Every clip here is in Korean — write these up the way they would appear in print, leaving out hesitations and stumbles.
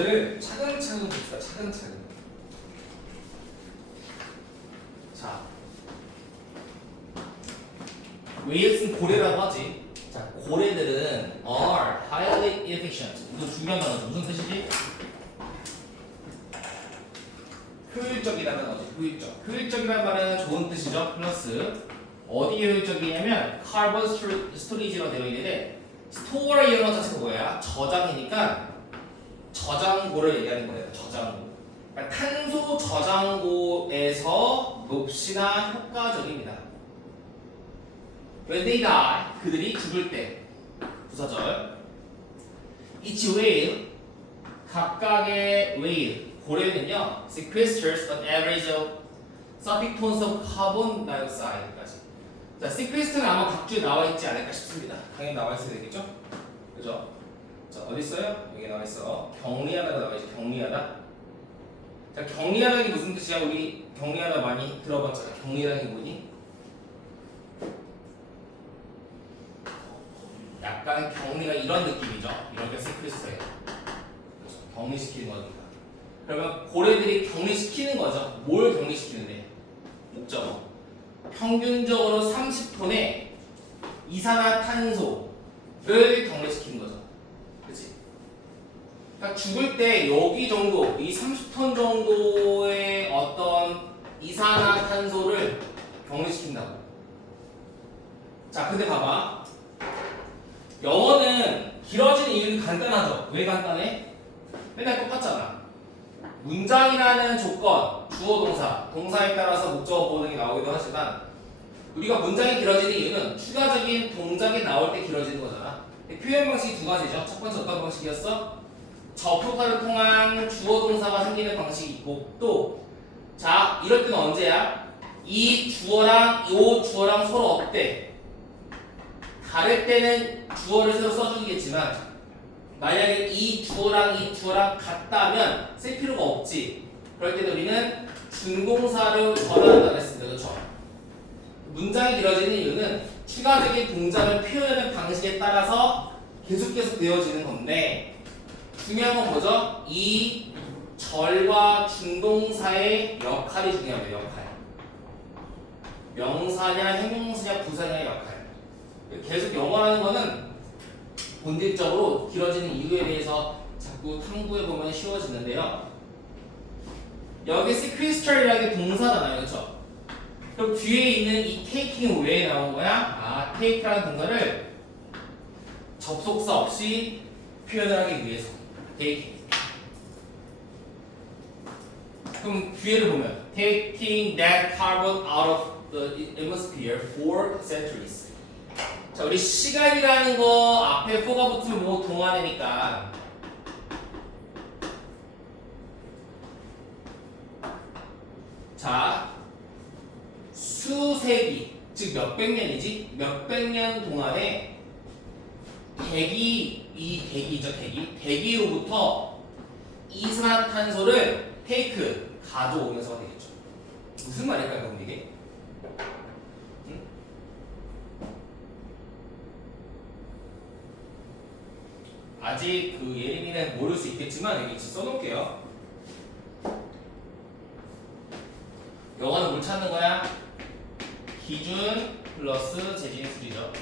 고래를 차근차근 봅시다. 차근차근. 자, 웨일스는 고래라고 하지. 자, 고래들은 are highly efficient. 이거 중요한 단어죠. 무슨 뜻이지? 효율적이라는 거지. 효율적. 효율적이라는 말은 좋은 뜻이죠. 플러스 어디 효율적이냐면 카본 스토리지로 되어 있는데 스토어의 영어 자체가 뭐야? 저장이니까 저장고를 얘기하는 거예요. 저장고. 그러니까 탄소 저장고에서 몹시나 효과적입니다. When they die, 그들이 죽을 때. 부사절. Each whale, 각각의 whale, 고래는요, sequesters an average of 30 tons of carbon dioxide까지. 자, sequester는 아마 각주에 나와 있지 않을까 싶습니다. 당연히 나와 있어야 되겠죠? 그죠? 자, 어디 있어요? 여기 나와 있어. 격리하다가 나와 있지. 격리하다. 자, 격리하다는 게 무슨 뜻이야? 우리 격리하다 많이 들어봤잖아. 격리라는 게 뭐니? 약간 격리가 이런 느낌이죠. 이런 게 sequester예요. 그렇죠? 격리시키는 거니까. 그러면 고래들이 격리시키는 거죠. 뭘 격리시키는데? 목적어. 평균적으로 30톤의 이산화탄소를 격리시키는 거죠. 그치? 그러니까 죽을 때 여기 정도, 이 30톤 정도의 어떤 이산화탄소를 격리시킨다고. 자, 근데 봐봐. 영어는 길어지는 이유는 간단하죠. 왜 간단해? 맨날 똑같잖아. 문장이라는 조건, 주어 동사, 동사에 따라서 목적어 보호등이 나오기도 하지만 우리가 문장이 길어지는 이유는 추가적인 동작이 나올 때 길어지는 거잖아. 표현 방식이 두 가지죠. 첫 번째 어떤 방식이었어? 접속사를 통한 주어 동사가 생기는 방식이 있고 또 자, 이럴 때는 언제야? 이 주어랑 이 주어랑 서로 어때? 다를 때는 주어를 새로 써주겠지만 만약에 이 주어랑 같다면 쓸 필요가 없지. 그럴 때는 우리는 준공사로 전환한다고 했습니다. 그렇죠? 문장이 길어지는 이유는 추가적인 동작을 표현하는 방식에 따라서 계속 되어지는 건데 중요한 건 뭐죠? 이 절과 준동사의 역할이 중요합니다. 역할. 명사냐 형용사냐 부사냐의 역할. 계속 영어라는 거는 본질적으로 길어지는 이유에 대해서 자꾸 탐구해보면 쉬워지는데요. 여기 sequester이라는 게 동사잖아요. 그렇죠? 그럼 뒤에 있는 이 taking 왜 나온 거야? 아, take라는 동사를 접속사 없이 표현을 하기 위해서 taking. 그럼 뒤에를 보면 taking that carbon out of the atmosphere for centuries. 자, 우리 시간이라는 거 앞에 for가 붙으면 뭐 동안이니까 자, 수세기, 즉 몇백 년이지? 몇백 년 동안에 대기로부터 이산화탄소를 테이크, 가져오면서가 되겠죠. 무슨 말일까요, 그럼 이게? 아직 그 예림이는 모를 수 있겠지만 여기 써놓을게요. 영어는 뭘 찾는 거야? 기준 플러스 재진술이죠.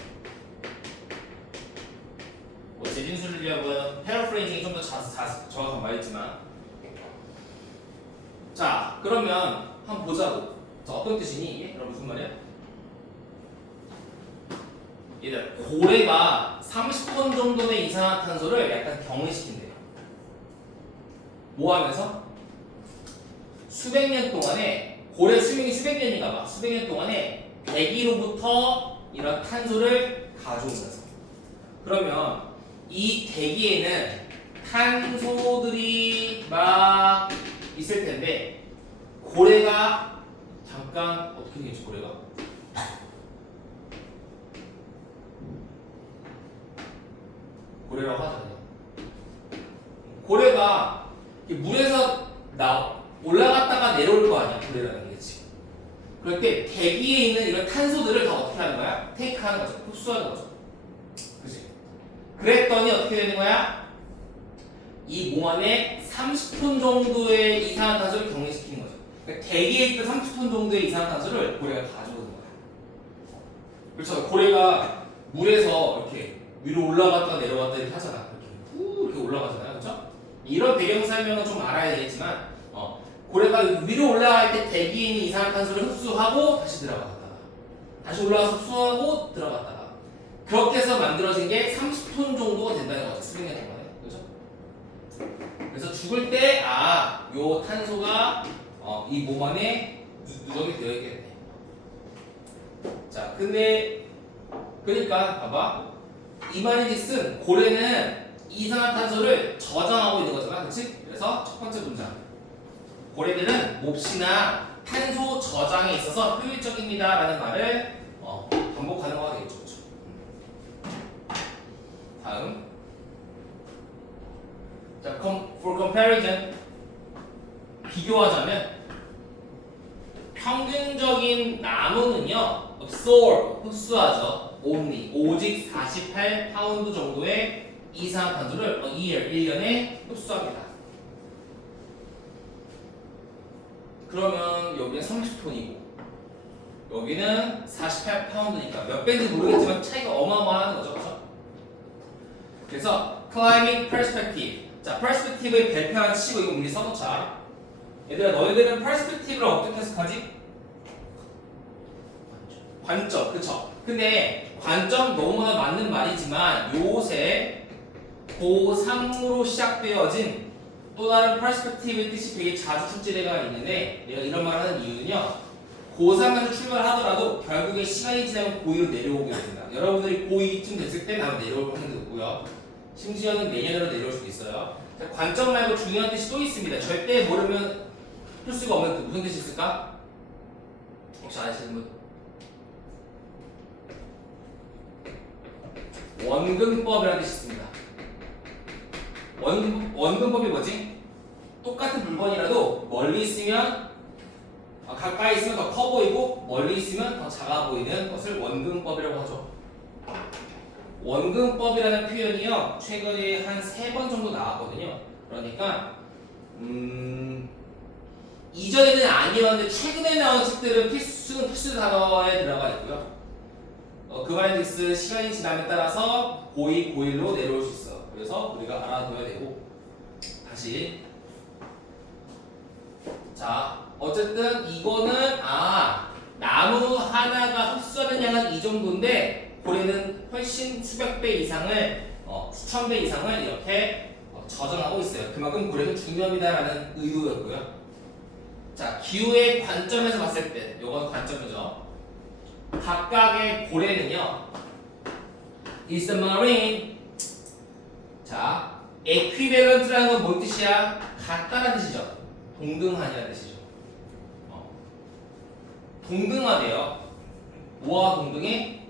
뭐 재진술이라고 패러프레이징이 좀 더 정확한 말이지만 자, 그러면 한번 보자고. 자, 어떤 뜻이니 이게? 그럼 무슨 말이야? 얘들 고래가 30톤 정도의 이산화탄소를 약간 격리시킨대요. 뭐 하면서? 수백 년 동안에 고래 수명이 수백 년인가 봐. 수백 년 동안에 대기로부터 이런 탄소를 가져오면서. 그러면 이 대기에는 탄소들이 막 있을 텐데 고래가 잠깐 어떻게 되겠지 고래가? 고래라고 하잖아요. 고래가 물에서 올라갔다가 내려올 거 아니야, 고래라는 게. 그치? 그럴 때 대기에 있는 이런 탄소들을 다 어떻게 하는 거야? 테이크 하는 거죠. 흡수하는 거죠. 그치? 그랬더니 어떻게 되는 거야? 이 몸 안에 30톤 정도의 이산화탄소를 격리시키는 거죠. 그러니까 대기에 있던 30톤 정도의 이산화탄소를 고래가 가져오는 거예요. 그렇죠. 고래가 물에서 이렇게 위로 올라갔다가 내려갔다 이렇게 하잖아. 이렇게 후 이렇게 올라가잖아요. 그렇죠? 이런 배경 설명은 좀 알아야 되겠지만 고래가 위로 올라갈 때 대기에 있는 이산화탄소를 흡수하고 다시 들어갔다가 다시 올라가서 흡수하고 들어갔다가 그렇게 해서 만들어진 게 30톤 정도가 된다는 거죠. 수백년 동안에. 그렇죠? 그래서 죽을 때 요 탄소가 이 몸 안에 누적이 되어 있겠네. 자, 근데 그러니까 봐봐. 이 말인즉슨 고래는 이산화탄소를 저장하고 있는 거잖아, 그렇지? 그래서 첫 번째 문장. 고래들은 몹시나 탄소 저장에 있어서 효율적입니다라는 말을 반복하는 거가 되겠죠, 그렇죠? 다음. 자, for comparison 비교하자면 평균적인 나무는요 absorb 흡수하죠 only 오직 48파운드 정도의 이산화탄소를 a year 1년에 흡수합니다. 그러면 여기는 30톤이고 여기는 48파운드니까 몇 배인지 모르겠지만 차이가 어마어마한 거죠, 그렇죠? 그래서 climate perspective. 자, perspective의 별표만 치고 이거 우리 써놓자. 얘들아, 너희들은 perspective를 어떻게 해석하지? 관점, 그쵸? 근데 관점 너무나 맞는 말이지만 요새 고3으로 시작되어진 또 다른 perspective의 뜻이 되게 자주 출제가 있는데 내가 이런 말을 하는 이유는요 고3에서 출발하더라도 결국에 시간이 지나면 고2로 내려오게 됩니다. 여러분들이 고2쯤 됐을 때 아마 내려올 확률도 있고요 심지어는 내년으로 내려올 수도 있어요. 관점 말고 중요한 뜻이 또 있습니다. 절대 모르면 풀 수가 없는 뜻. 무슨 뜻이 있을까? 혹시 아시는 분? 원근법이라는 뜻이 있습니다. 원근법이 뭐지? 똑같은 물건이라도 멀리 있으면 가까이 있으면 더 커 보이고 멀리 있으면 더 작아 보이는 것을 원근법이라고 하죠. 원근법이라는 표현이요 최근에 한 3번 정도 나왔거든요. 그러니까 이전에는 아니었는데 최근에 나온 책들은 필수 단어에 들어가 있고요. 그 말인즉슨 시간이 지남에 따라서 고2, 고1로 내려올 수 있어. 그래서 우리가 알아둬야 되고 다시 자 어쨌든 이거는 나무 하나가 흡수하는 양은 이 정도인데 고래는 훨씬 수백 배 이상을 수천 배 이상을 이렇게 저장하고 있어요. 그만큼 고래는 중요합니다라는 의도였고요. 자 기후의 관점에서 봤을 때 이건 관점이죠. 각각의 고래는요 is a marine. 자 equivalent라는 건 뭔 뜻이야? 같다라는 뜻이죠. 동등하냐는 뜻이죠. 동등하대요. 뭐와 동등해?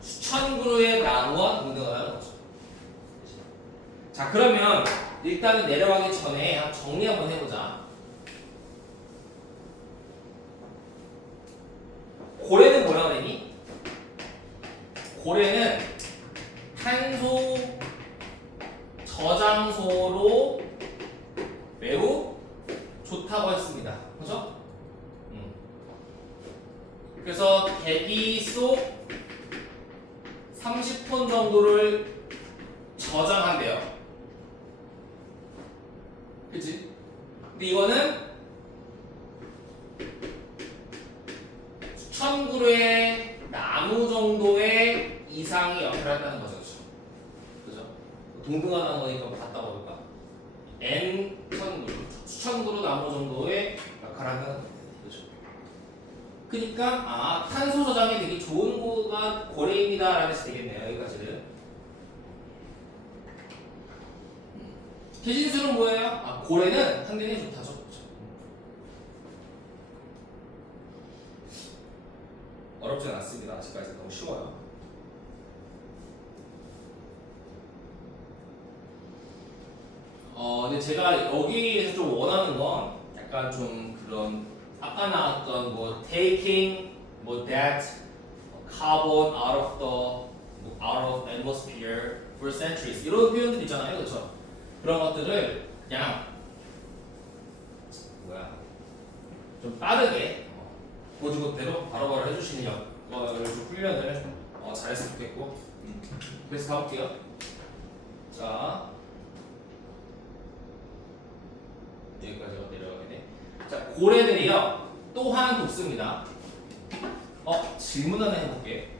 수천 그루의 나무와 동등하다는 거죠. 자 그러면 일단은 내려가기 전에 한번 정리 한번 해보자. 고래는 뭐라 그랬니? 고래는 탄소 저장소로 매우 좋다고 했습니다. 그죠? 그래서 대기 속 30톤 정도를 저장한대요. 그치? 근데 이거는 수천 그루의 나무 정도의 이상이 역할을 한다는 거죠. 그죠? 동등한 나무니까 같다고 볼까? N 천 그루, 수천 그루 나무 정도의 역할을 한다는 거죠. 그러니까 탄소 저장이 되게 좋은 거가 고래입니다 라는 뜻이 되겠네요. 여기까지는. 개진수는 뭐예요? 고래는 환경에 좋다죠. 어렵지 않습니다. 아직까지 너무 쉬워요. 근데 제가 여기에서 좀 원하는 건 약간 좀 그런 아까 나왔던 뭐 taking 뭐 that carbon out of atmosphere for centuries 이런 표현들 있잖아요, 그렇죠? 그런 것들을 그냥 좀 빠르게 고지고대로 바로바로 해주시는 거를 좀 훈련을 잘했으면 좋겠고 그래서 가볼게요. 자 여기까지가 내려가겠네. 자 고래들이요 또한 돕습니다. 질문 하나 해볼게.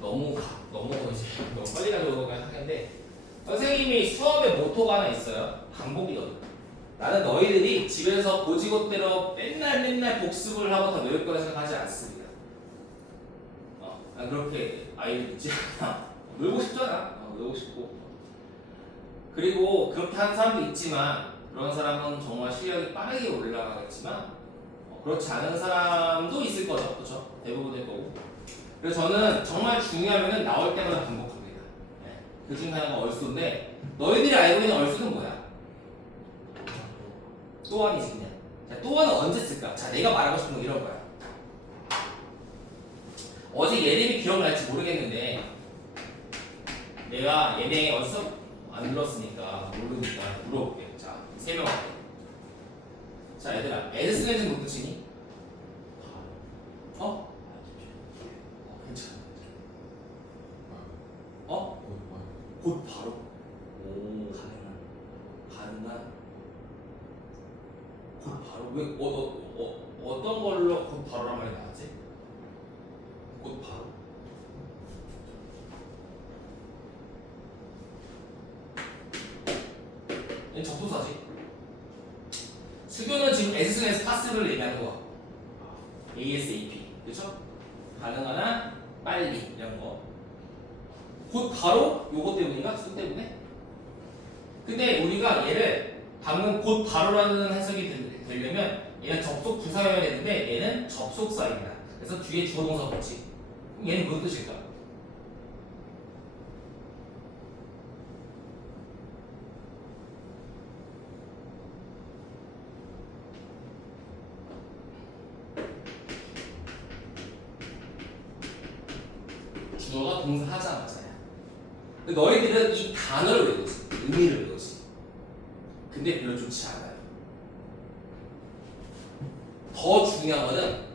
너무 이제 너무 빨리 가져오긴 하겠는데 선생님이 수업의 모토가 하나 있어요. 반복이거든. 나는 너희들이 집에서 고지고대로 맨날 복습을 하고 다 외울 거라 생각하지 않습니다. 그렇게 아이들 있지 않아. 놀고 싶잖아. 놀고 싶고. 그리고 그렇게 하는 사람도 있지만 그런 사람은 정말 실력이 빠르게 올라가겠지만 그렇지 않은 사람도 있을 거죠. 그렇죠? 대부분일 거고. 그래서 저는 정말 중요하면은 나올 때마다 반복합니다. 그 중에 하나가 얼쏘인데 너희들이 알고 있는 얼쏘는 뭐야? 또한이지 그냥. 자, 또한은 언제 쓸까? 자, 내가 말하고 싶은 건 이런 거야. 어제 예림이 기억날지 모르겠는데 내가 얘네 얼쏘 안 눌렀으니까 모르니까 물어볼게. 자, 3명한테. 자, 얘들아, 에드슨에는 못 드시니? 괜찮아. 곧 바로. 오, 가능한. 곧 바로. 왜 어떤 걸로 곧 바로란 말이 나왔지? 곧 바로. 얘는 접속사지. 수교는 지금 as soon as possible를 얘기하는 거. ASAP. 그렇죠? 가능한 한 빨리 이런 거. 곧 바로 요거 때문인가? 수 때문에? 근데 우리가 얘를 방금 곧 바로라는 해석이 되려면 얘는 접속 부사여야 되는데 얘는 접속사입니다. 그래서 뒤에 주어 동사 붙지. 그럼 얘는 무슨 뜻일까? 주어가 동사 하자마자야. 근데 너희들은 이 단어를 외우지, 의미를 외우지. 근데 별로 좋지 않아요. 더 중요한 거는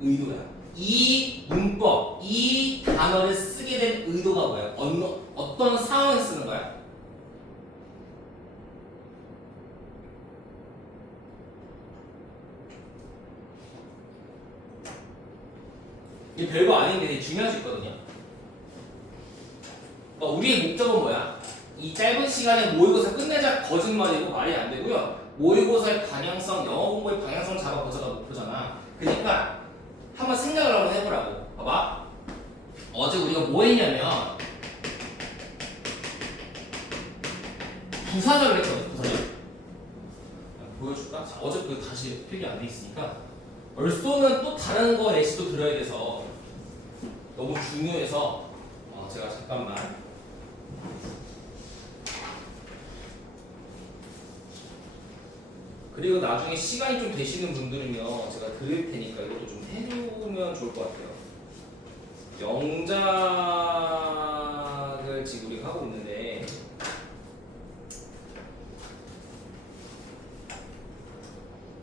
의도야. 이 문법, 이 단어를 쓰게 된 의도가 뭐야? 어떤 상황에 쓰는 거야? 이게 별거 아닌데 되게 중요할 수 있거든요. 우리의 목적은 뭐야? 이 짧은 시간에 모의고사 끝내자 거짓말이고 말이 안 되고요. 모의고사의 방향성, 영어 공부의 방향성 잡아보자가 목표잖아. 그러니까 한번 생각을 한번 해보라고. 봐봐. 어제 우리가 뭐 했냐면 부사절을 했거든. 부사절. 보여줄까? 자, 어제 그 다시 필기 안 돼 있으니까. 얼쏘는 또 다른 거 레시도 들어야 돼서 너무 중요해서 제가 잠깐만. 그리고 나중에 시간이 좀 되시는 분들은요 제가 드릴 테니까 이것도 좀 해주면 좋을 것 같아요. 영작을 지금 우리가 하고 있는데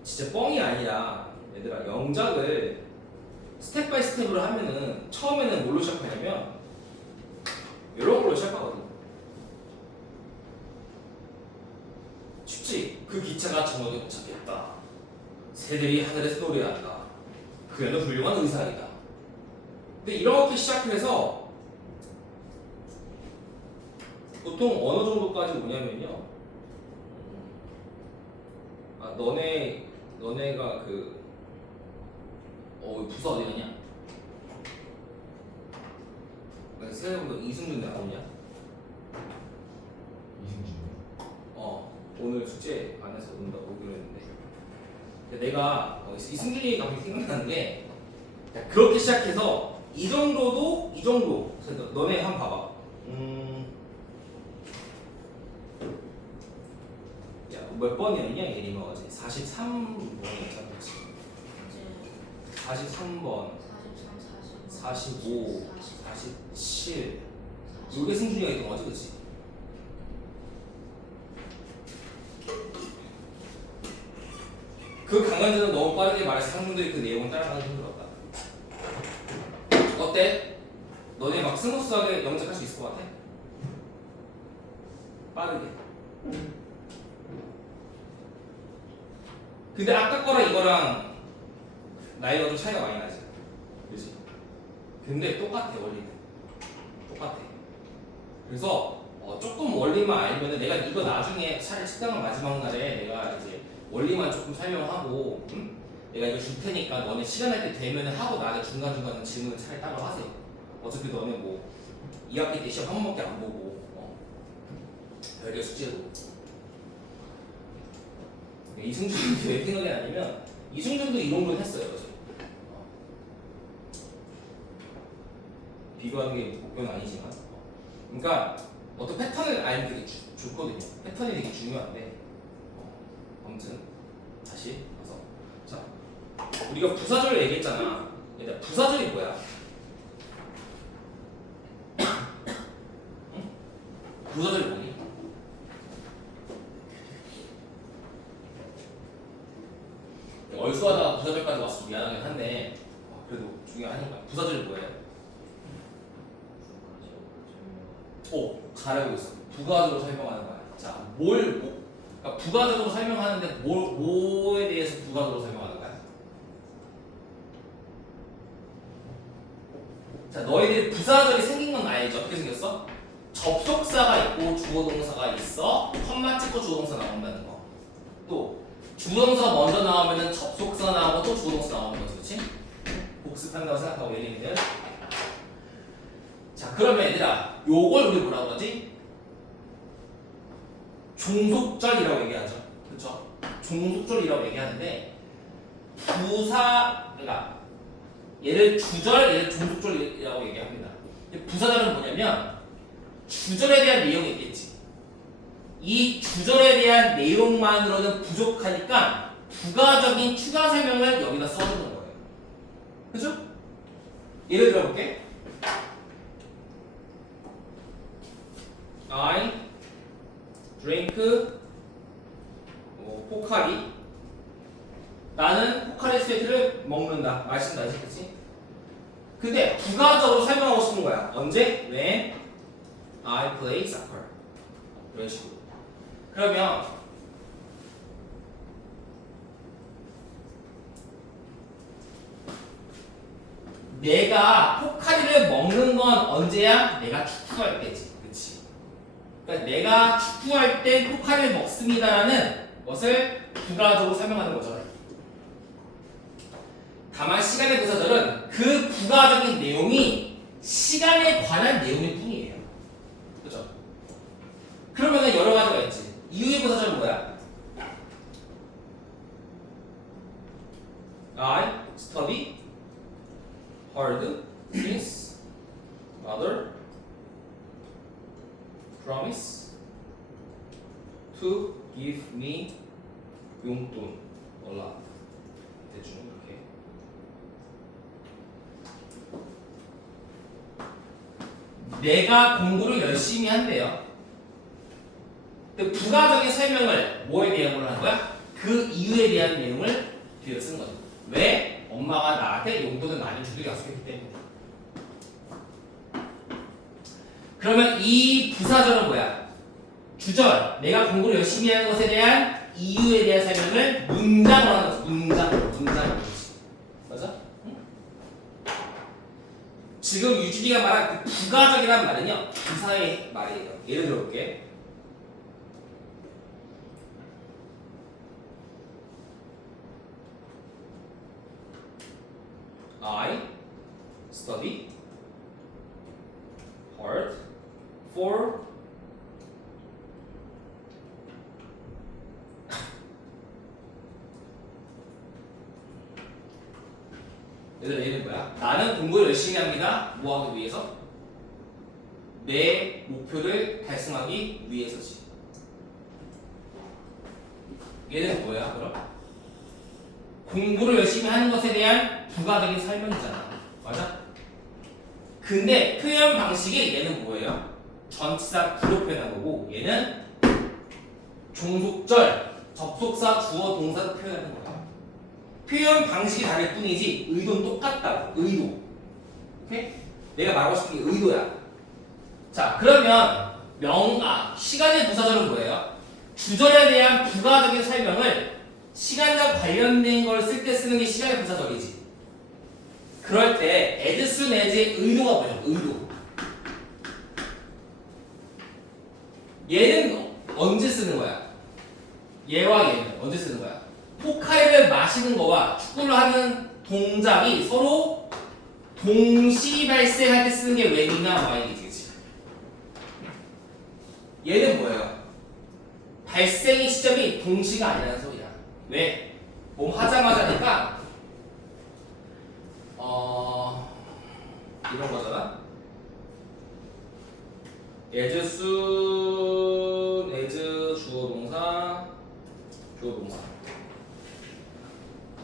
진짜 뻥이 아니라 얘들아 영작을 스텝 바이 스텝으로 하면은 처음에는 뭘로 시작하냐면 이런 걸로 시작하거든. 쉽지? 그 기차가 정원에 도착했다. 새들이 하늘에서 노래한다. 그 애는 훌륭한 의상이다. 근데 이렇게 시작을 해서 보통 어느 정도까지 오냐면요. 너네가 부서 어디 가냐? 생각해보면 이승준 나오냐? 이승준이요? 오늘 숙제 안에서 오기로 했는데 내가 이승준이 갑자기 생각나는 게 그렇게 시작해서 이 정도 너네 한번 봐봐. 몇 번이었냐 예림아 어제? 43번이었잖아. 43번. 43, 44. 45, 47. 요게 승준이가 있던 거지, 그치? 그 강간자는 너무 빠르게 말해서 상중들이 그 내용을 따라가기 힘들었다. 어때? 너네 막 스무스하게 영작할 수 있을 것 같아? 빠르게. 근데 아까 거랑 이거랑 나이가 좀 차이가 많이 나지. 그치? 근데 똑같아, 원리는. 똑같아. 그래서 조금 원리만 알면은 내가 이거 나중에 차라리 식당을 마지막 날에 내가 이제 원리만 조금 설명하고 내가 이거 줄 테니까 너네 시간 날 때 되면은 하고 나한테 중간중간 질문을 차라리 따로 하세요. 어차피 너네 뭐 2학기 때 시험 한 번밖에 안 보고 별개 숙제도 이승준이 왜 생각이 나냐면 이승준도 이론을 했어요. 어제. 비교하는 게 목표는 아니지만 그러니까 어떤 패턴을 알면 되게 좋거든요. 패턴이 되게 중요한데 아무튼 다시 가서 자 우리가 부사절을 얘기했잖아. 얘들아 부사절이 뭐야? 응? 부사절이 뭐니? 얼수하다가 부사절까지 와서 미안하긴 한데 그래도 중요하니까 부사절이 뭐예요? 오 잘하고 있어. 부가적으로 설명하는 거야. 자 그러니까 부가적으로 설명하는데 뭐에 대해서 부가적으로 설명하는 거야? 자 너희들이 부사절이 생긴 건 알죠? 어떻게 생겼어? 접속사가 있고 주어동사가 있어. 컴마 찍고 주어동사 나온다는 거. 또 주어동사가 먼저 나오면은 접속사 나오고 또 주어동사 나오는 거지, 그렇지? 복습한다고 생각하고 얘네들. 자 그러면 얘들아 요걸 우리 뭐라고 하지? 종속절이라고 얘기하죠. 그렇죠? 종속절이라고 얘기하는데 그러니까 얘를 주절, 얘를 종속절이라고 얘기합니다. 부사절은 뭐냐면 주절에 대한 내용이 있겠지. 이 주절에 대한 내용만으로는 부족하니까 부가적인 추가 설명을 여기다 써주는 거예요. 그죠? 예를 들어볼게. I drink 포카리. 나는 포카리 스웨트를 먹는다. 마신다. 그치? 근데 부가적으로 설명하고 싶은 거야. 언제? When I play soccer. 이런 식으로. 그러면 내가 포카리를 먹는 건 언제야? 내가 축구할 때지. 그치? 그러니까 내가 축구할 때 포카리를 먹습니다라는 것을 부가적으로 설명하는 거잖아요. 다만 시간의 부사절은 그 부가적인 내용이 시간에 관한 내용일 뿐이에요. 그죠? 그러면은 여러 가지가 있지. 이유의 부사절은 뭐야? I study hard since mother promise to give me 용돈 올라 대충 이렇게. 내가 공부를 열심히 한대요. 근데 부가적인 설명을 뭐에 대한 걸 하는 거야? 그 이유에 대한 내용을 뒤에 쓴 거죠. 왜? 엄마가 나한테 용돈을 많이 주기로 약속했기 때문에. 그러면 이 부사절은 뭐야? 주절, 내가 공부를 열심히 하는 것에 대한 이유에 대한 설명을 문장으로 하는 거죠. 문장으로. 맞아? 응? 지금 유준이가 말한 그 부가적이라는 말은요, 부사의 말이에요. 예를 들어볼게. I study hard for 얘는 뭐야? 나는 공부를 열심히 합니다. 뭐 하기 위해서? 내 목표를 달성하기 위해서지. 얘는 뭐야? 그럼? 공부를 열심히 하는 것에 대한 부가적인 설명이잖아. 맞아? 근데 표현 방식이 얘는 뭐예요? 전치사 구로 표현한 거고 얘는 종속절, 접속사, 주어, 동사 표현하는 거야. 표현 방식이 다를 뿐이지 의도는 똑같다고. 의도. 오케이? 내가 말하고 싶은 게 의도야. 자, 그러면 시간의 부사절은 뭐예요? 주절에 대한 부가적인 설명을 시간과 관련된 걸 쓸 때 쓰는 게 시간의 부사절이지. 그럴 때 as soon as의 의도가 뭐예요? 의도. 얘는 언제 쓰는 거야? 얘와 얘는 언제 쓰는 거야? 포카리를 마시는 거와 축구를 하는 동작이 서로 동시 발생할 때 쓰는 게 when이나 why이지, 그치? 얘는 뭐예요? 발생의 시점이 동시가 아니라는 소리야. 왜? 몸 하자마자니까 이런 거잖아. as soon as 주어 동사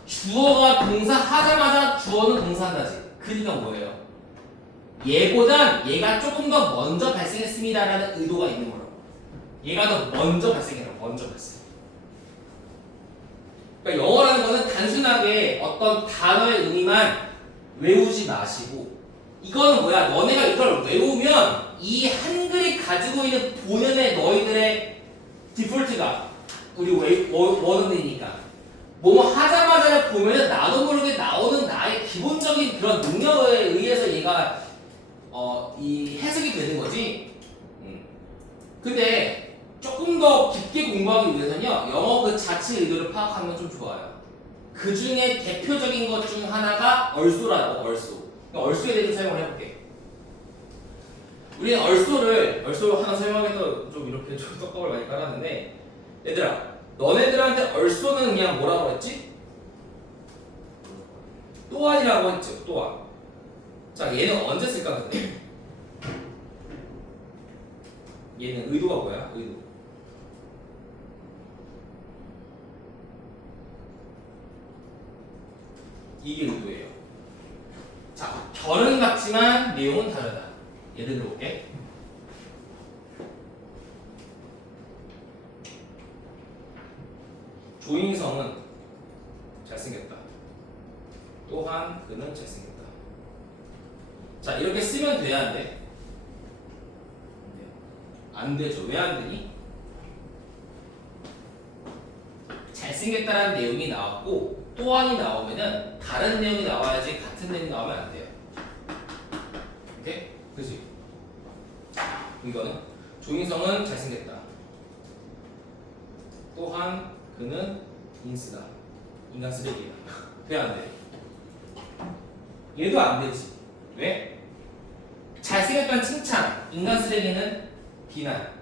주어가 동사 하자마자 주어는 동사한다지. 그러니까 뭐예요? 얘보단 얘가 조금 더 먼저 발생했습니다라는 의도가 있는 거라고. 얘가 더 먼저 발생해요. 먼저 발생. 그러니까 영어라는 거는 단순하게 어떤 단어의 의미만 외우지 마시고 이거는 뭐야? 너네가 이걸 외우면 이 한글이 가지고 있는 본연의 너희들의 디폴트가 우리 원어민이니까 뭐 하자마자 보면은 나도 모르게 나오는 나의 기본적인 그런 능력에 의해서 얘가 이 해석이 되는 거지. 근데 조금 더 깊게 공부하기 위해서는요 영어 그 자체 의도를 파악하는 건 좀 좋아요. 그 중에 대표적인 것 중 하나가 얼소라고. 얼소에 대해서 설명을 해볼게. 우리는 얼소를 하나 설명해서 좀 이렇게 좀 떡밥을 많이 깔았는데 얘들아 너네들한테 얼소는 그냥 뭐라고 했지? 또한이라고 했죠. 또한. 자 얘는 언제 쓸까 근데? 얘는 의도가 뭐야? 의도. 이게 의도예요. 자 결은 같지만 내용은 다르다. 예를 들어볼게. 조인성은 잘생겼다. 또한 그는 잘생겼다. 자 이렇게 쓰면 돼야 안 돼? 안 되죠. 왜 안 되니? 잘생겼다라는 내용이 나왔고 또한이 나오면은 다른 내용이 나와야지 같은 내용이 나오면 안 돼요. 오케이? 그치? 이거는 조인성은 잘생겼다. 또한 그는 인스다. 인간 쓰레기다. 왜 안 돼? 얘도 안 되지. 왜? 잘생겼다는 칭찬, 인간 쓰레기는 비난.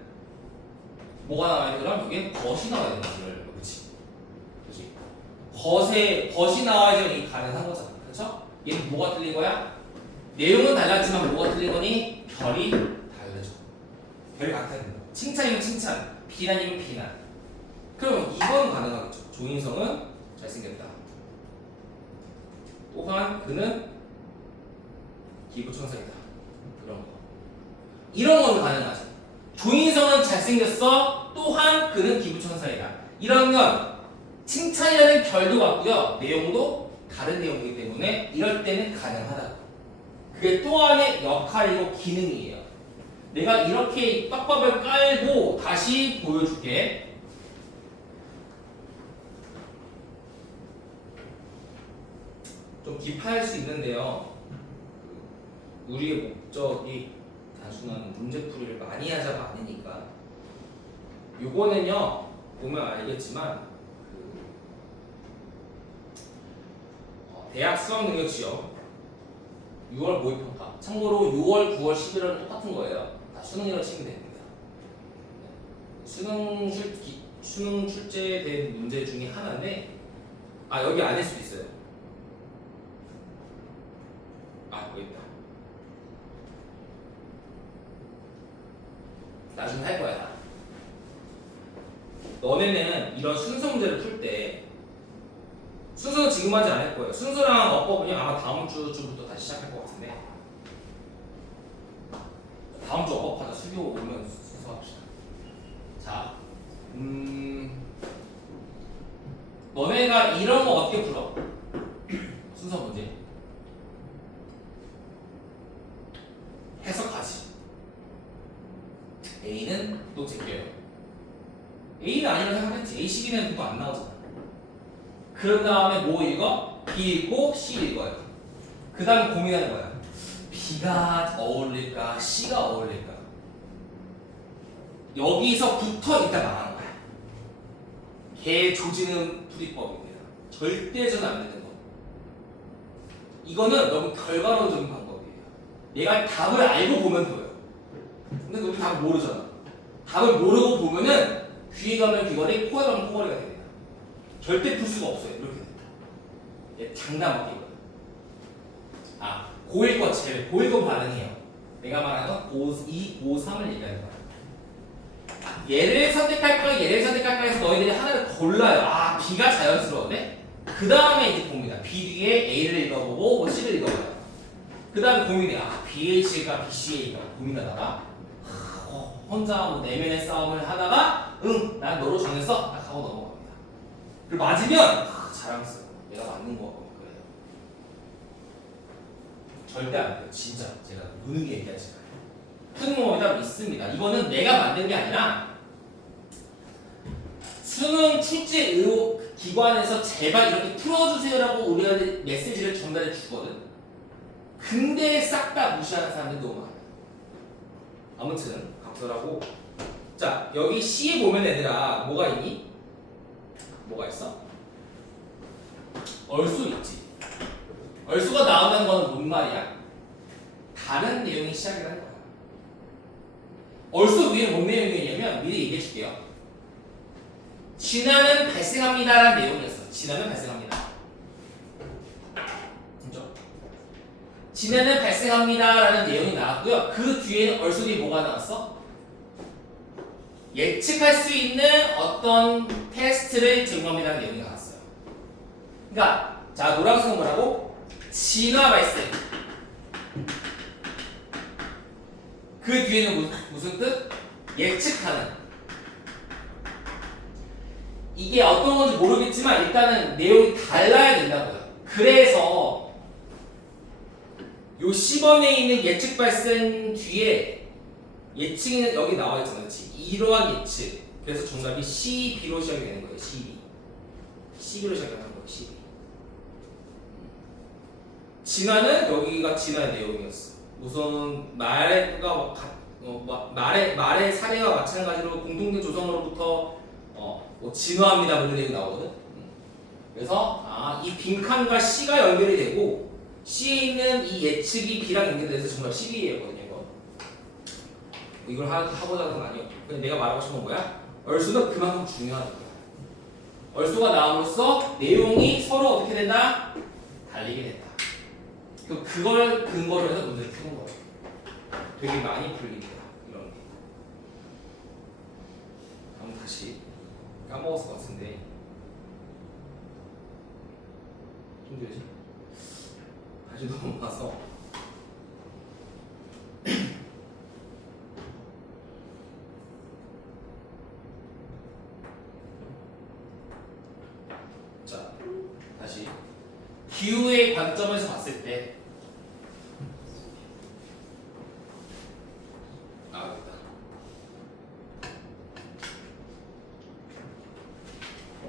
뭐가 나와야 돼? 그럼 여기엔 벗이 나와야 되는 거지. 그치? 벗이 나와야지 이게 가능한 거잖아. 그렇죠? 얘는 뭐가 틀린 거야? 내용은 달랐지만 뭐가 틀린 거니? 결이 다르죠. 결이 같아야 된다. 칭찬이면 칭찬, 비난이면 비난. 그럼 이건 가능하겠죠. 조인성은 잘생겼다. 또한 그는 기부천사이다. 그런 거. 이런 건 가능하죠. 조인성은 잘생겼어. 또한 그는 기부천사이다. 이런 건 칭찬이라는 결도 같고요. 내용도 다른 내용이기 때문에 이럴 때는 가능하다. 그게 또한의 역할이고 기능이에요. 내가 이렇게 떡밥을 깔고 다시 보여줄게. 좀 딥할 수 있는데요. 우리의 목적이 단순한 문제풀이를 많이 하자가 아니니까 요거는요 보면 알겠지만 대학 수학능력 시험 6월 모의평가 참고로 6월, 9월, 11월은 똑같은 거예요. 다 수능이라고 치면 됩니다. 수능 출제된 문제 중에 하나인데 여기 아닐 수도 있어요. 여기 있다. 나중에 할 거야. 너네는 이런 순서 문제를 풀 때 순서는 지금 하지 않을 거예요. 순서랑 어법은요 아마 다음 주부터 다시 시작할 것 같은데 다음 주 업업하자. 수교 오면 수업합시다. 자, 너네가 이런 거 어떻게 풀어? 순서 문제. 해석하지. A는 또 제껴요. A는 아니라고 생각했지. A, C, B는 그거 안 나오잖아. 그런 다음에 뭐 읽어? B 읽고 C 읽어요. 그 다음에 고민하는 거야. B가 어울릴까? C가 어울릴까? 여기서부터 일단 말하는 거야. 개 조지는 풀이법입니다. 절대 저는 안 되는 거. 이거는 너무 결과론적인 방법이에요. 얘가 답을 알고 보면 보여요. 근데 우리 답을 모르잖아. 답을 모르고 보면은 귀에 가면 귀걸이, 코에 가면 코걸이가 됩니다. 절대 풀 수가 없어요. 이렇게 됩니다. 얘 장담할게요. 아, 고1 거 제외. 고1 거 반응해요. 내가 말하는 고2, 고3을 얘기하는 거야. 얘를 선택할까, 얘를 선택할까 해서 너희들이 하나를 골라요. 아, B가 자연스러운데? 그 다음에 이제 봅니다. B 뒤에 A를 읽어보고 뭐 C를 읽어봐요. 그 다음에 고민해. 아, BH가 BCA가 고민하다가 혼자 뭐 내면의 싸움을 하다가 난 너로 정했어. 딱 하고 넘어갑니다. 그리고 맞으면 자랑스러워. 내가 맞는 거 그래요. 절대 안 돼요. 진짜 제가 무능히 얘기하지 마요. 푸는 방법이 따로 있습니다. 이거는 내가 만든 게 아니라 수능 출제 의혹 기관에서 제발 이렇게 풀어주세요라고 우리가 메시지를 전달해 주거든. 근데 싹 다 무시하는 사람들이 너무 많아요. 아무튼 각설하고. 자, 여기 C에 보면 얘들아 뭐가 있니? 뭐가 있어? 얼수 있지. 얼수가 나온다는 거는 뭔 말이야? 다른 내용이 시작이라는 거야. 얼수 위에 뭔 내용이냐면 미리 얘기해 줄게요. 진화는 발생합니다라는 내용이었어. 진화는 발생합니다. 그죠? 진화는 발생합니다라는 내용이 나왔고요. 그 뒤에는 얼수 뒤에 뭐가 나왔어? 예측할 수 있는 어떤 테스트를 제공합니다라는 내용이 나왔어요. 그러니까 자, 노란색은 뭐라고? 진화 발생. 그 뒤에는 무슨 뜻? 예측하는. 이게 어떤 건지 모르겠지만 일단은 내용이 달라야 된다고요. 그래서 요 10번에 있는 예측 발생 뒤에 예측이 여기 나와 있잖아요. 그렇지? 이러한 예측. 그래서 정답이 CB로 시작이 되는 거예요. CB. CB로 시작하는 거예요. CB. 진화는 여기가 진화의 내용이었어. 우선 말의 사례와 마찬가지로 공통된 조성으로부터 뭐 진화합니다. 이런 내용이 나오거든. 그래서 이 빈칸과 C가 연결이 되고 C에 있는 이 예측이 B랑 연결돼서 정말 CB였거든요. 이걸 하고자 하는 건 아니었고, 그냥 내가 말하고 싶은 건 뭐야? 얼수는 그만큼 중요하다. 얼수가 나옴으로써 내용이 서로 어떻게 된다? 달리게 된다. 그걸 근거로 해서 문제를 푸는 거예요. 되게 많이 풀립니다. 이런 게. 그럼 다시 까먹었을 것 같은데 좀 되지? 다시 넘어가서 자, 다시 기후의 관점에서 봤을 때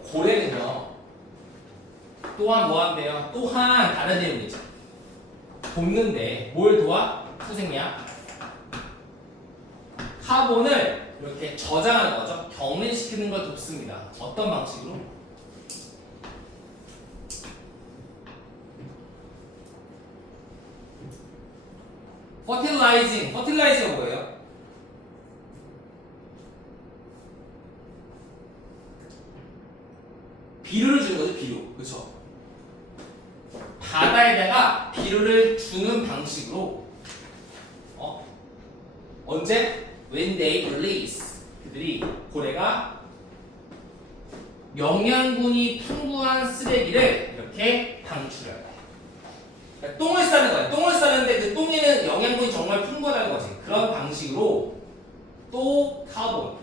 고래는요 또한 뭐 한대요? 또한 다른 내용이죠. 돕는데 뭘 도와? 투생량 카본을 이렇게 저장하는 거죠. 경린시키는 걸 돕습니다. 어떤 방식으로? 퍼틸라이징가 뭐예요? 비료를 주는 거죠. 비료. 그렇죠? 바다에다가 비료를 주는 방식으로 언제? When they release. 그들이 고래가 영양분이 풍부한 쓰레기를 이렇게 방출해요. 그러니까 똥을 싸는 거야. 똥을 싸는데 그 똥에는 영양분이 정말 풍부하다는 거지. 그런 방식으로 또 카본,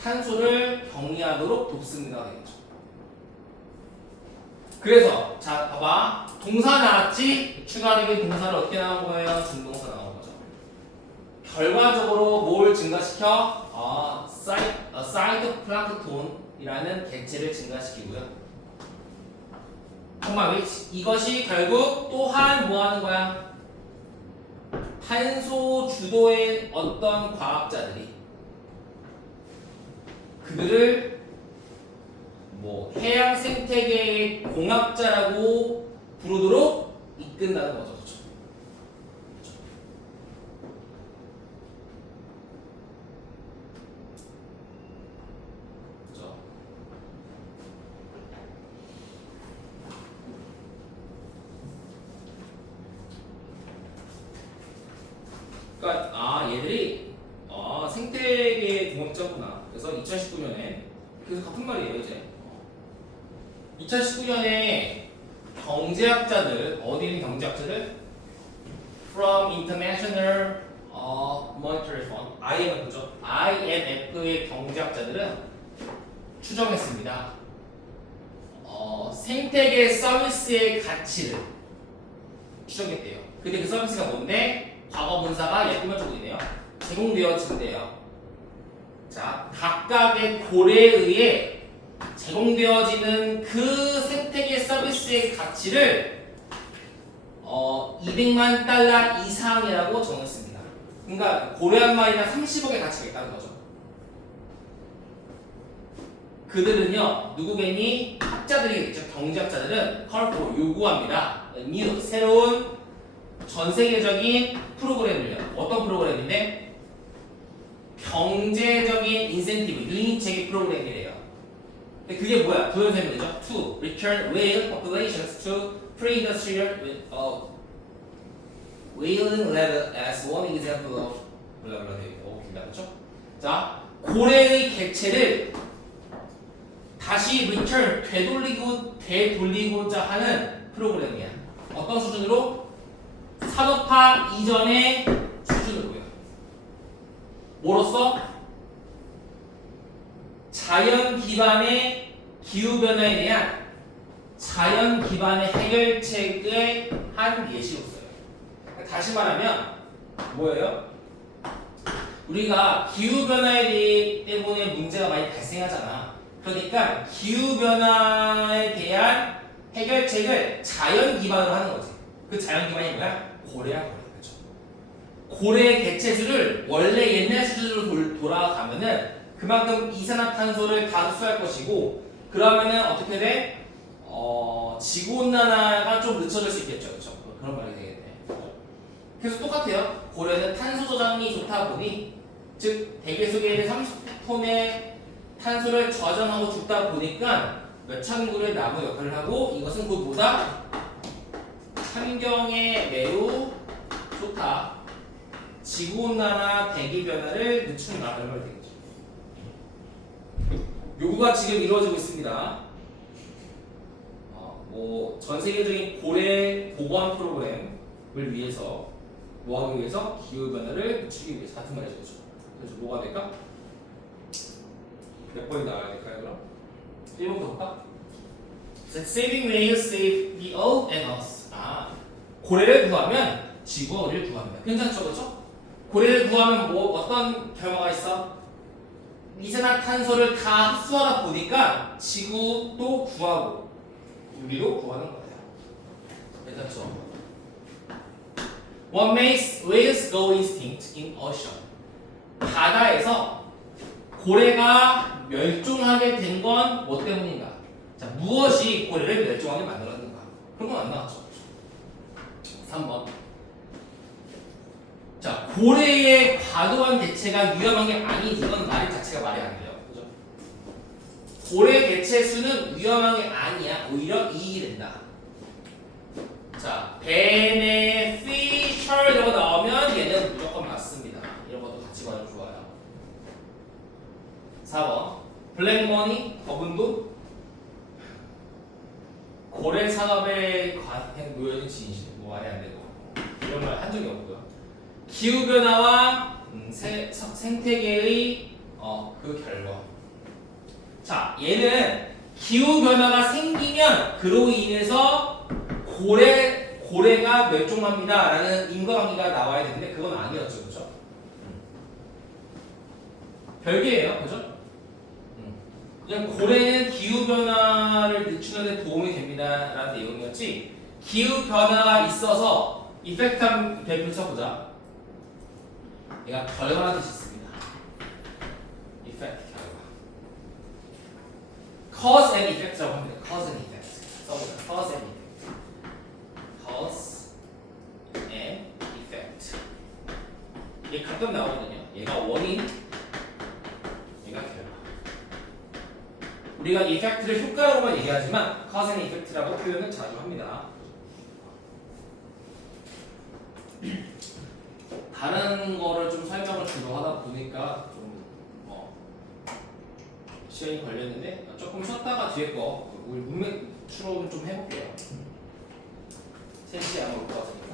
탄소를 정리하도록 돕습니다. 되겠죠. 그래서 자 봐봐. 동사 나왔지? 추가적인 동사를 어떻게 나온 거예요? 준동사 나온 거죠. 결과적으로 뭘 증가시켜? 사이토플랑크톤이라는 개체를 증가시키고요. 정말 이것이 결국 또한 뭐 하는 거야? 탄소 주도의 어떤 과학자들이 그들을 뭐 해양 생태계의 공학자라고 부르도록 이끈다는 거죠. 그렇죠? 그렇죠? 그러니까 얘들이 생태계 공학자구나. 그래서 2019년에 그래서 같은 말이에요 이제. 2019년에 경제학자들 어디 있는 경제학자들? From International Monetary Fund IMF죠. IMF의 경제학자들은 추정했습니다. 생태계 서비스의 가치를 추정했대요. 근데 그 서비스가 뭔데? 과거 분사가 예쁘면 조금이네요. 제공되어진대요. 자, 각각의 고래에 의해 제공되어지는 그 생태계 서비스의 가치를 200만 달러 이상이라고 정했습니다. 그러니까 고래 한 마리당 30억의 가치가 있다는 거죠. 그들은요, 누구겠니? 학자들이겠죠. 경제학자들은 call for 요구합니다. new 새로운 전 세계적인 프로그램을요. 어떤 프로그램인데? 경제적인 인센티브, 유인책의 프로그램이래요. 근데 그게 뭐야? 부연 설명이죠. To return whale populations to pre-industrial whaling level as one example of 블라블라 되어 있고 그렇죠? 자, 고래의 개체를 다시 return 되돌리고자 하는 프로그램이야. 어떤 수준으로? 산업화 이전의 수준으로요. 뭐로써? 자연 기반의 기후변화에 대한 자연 기반의 해결책의 한 예시로서요. 다시 말하면 뭐예요? 우리가 기후변화에 때문에 문제가 많이 발생하잖아. 그러니까 기후변화에 대한 해결책을 자연 기반으로 하는 거지. 그 자연 기반이 뭐야? 고래야 고래. 그렇죠? 고래의 개체수를 원래 옛날 수준으로 돌아가면은 그만큼 이산화탄소를 다 흡수할 것이고 그러면은 어떻게 돼? 지구온난화가 좀 늦춰질 수 있겠죠. 그렇죠? 그런 말이 되겠네. 그래서 똑같아요. 고래는 탄소 저장이 좋다 보니 즉 대기 속에 있는 30톤의 탄소를 저장하고 죽다 보니까 몇천 그루의 나무 역할을 하고 이것은 곧 뭐다? 환경에 매우 좋다. 지구온난화 대기변화를 늦춘다는 걸 되겠죠. 요구가 지금 이루어지고 있습니다. 전 세계적인 고래 보건 프로그램을 위해서 뭐하기 위해서? 기후변화를 늦추기 위해서 같은 말이죠. 그래서 뭐가 될까? 몇 번이 나와야 될까요? 그럼? 1번부터 볼까? Saving whales save the earth and us. 고래를 구하면 지구와 우리를 구합니다. 괜찮죠, 그렇죠? 고래를 구하면 뭐 어떤 결과가 있어? 이산화탄소를 다 흡수하다 보니까 지구도 구하고 우리도 구하는 거예요. 괜찮죠? What makes whales go extinct in ocean? 바다에서 고래가 멸종하게 된 건 뭐 때문인가? 자, 무엇이 고래를 멸종하게 만들었는가? 그런 건 안 나왔죠. 3번. 자, 고래의 과도한 개체가 위험한 게 아니지. 이건 말 자체가 말이 안 돼요. 그죠? 고래 개체 수는 위험한 게 아니야. 오히려 이익이 된다. 자, beneficial 이런 거 나오면 얘는 무조건 맞습니다. 이런 것도 같이 봐도 좋아요. 4번. 블랙 머니, 검은 돈. 고래 산업에 놓여진 진실. 뭐 말이 안 되고 이런 말 한 적이 없고요. 기후 변화와 생태계의 그 결과. 자, 얘는 기후 변화가 생기면 그로 인해서 고래가 멸종합니다라는 인과관계가 나와야 되는데 그건 아니었죠, 그죠? 별개예요, 그죠? 그냥 고래는 기후 변화를 늦추는 데 도움이 됩니다라는 내용이었지. 기후 변화가 있어서 이펙트한 배분 써보자. 얘가 결과라는 뜻이 있습니다. 이펙트 결과. cause and effect라고 합니다. cause and effect. 써보자. cause and effect. cause and effect. 얘 가끔 나오거든요. 얘가 원인, 얘가 결과. 우리가 effect를 효과로만 얘기하지만 cause and effect라고 표현을 자주 합니다. 다른 거를 좀 설명을 주로 하다 보니까 좀 시간이 걸렸는데 조금 쉬었다가 뒤에 거 우리 문맥 추론 좀 해볼게요. 3시에 아마 올 것 같으니까.